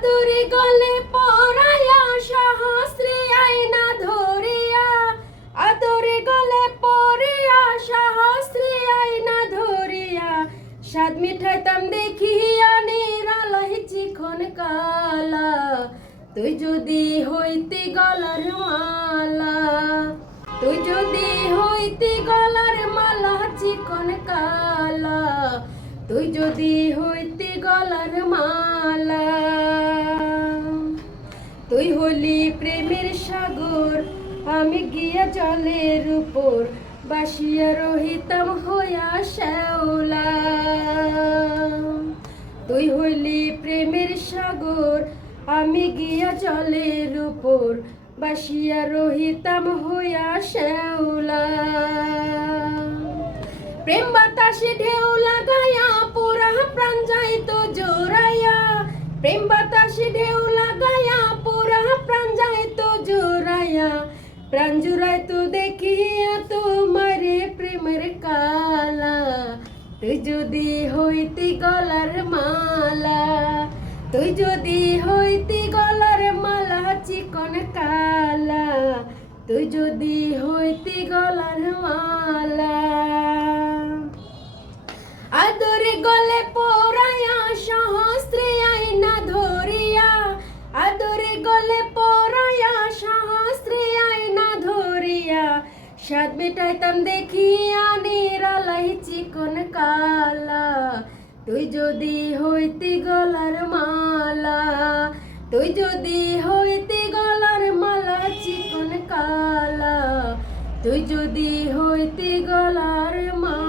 আদরে গলে পরাইয়া সহস্রে আয়না ধরিয়া, আদরে গলে পরিয়া সহস্রে আয়না ধরিয়া, স্বাদ মিঠাইতাম দেখিয়া নিরালয় চিকন কালা। তুই যদি হইতি গলার মালা, তুই যদি হইতি গলার মালা চিকন কালা, তুই যদি হইতি গলার মালা। তুই হলি প্রেমের সাগর, আমি গিয়া জলের উপর বাসিয়া রহিতাম হইয়া শ্যাওলা। তুই হইলি প্রেমের সাগর, আমি গিয়া জলের উপর বাসিয়া রহিতাম হইয়া শ্যাওলা। প্রেম বাতাসে ঢেউ লাগাইয়া পুরা প্রাণ যাইতো জোরাইয়া, প্রেম বাতাসে ঢেউ লাগাইয়া পুরা প্রাণ যাইতো জোরাইয়া, প্রাণ জুড়াইতো দেখিয়া তোমারে প্রেমের কালা। তুই যদি হইতি গলার মালা, তুই যদি হইতি গলার মালা চিকন কালা, তুই যদি হইতি গলার মালা। আদরে গলে পরাইয়া সহস্রে আয়না ধরিয়া, আদরে গলে পরাইয়া সহস্রে আয়না ধরিয়া, স্বাদ মেটাইতাম দেখিয়া নিরালয় চিকন কালা। তুই যদি হইতি গলার মালা, তুই যদি হইতি গলার মালা চিকন কালা, তুই যদি হইতি গলার মালা।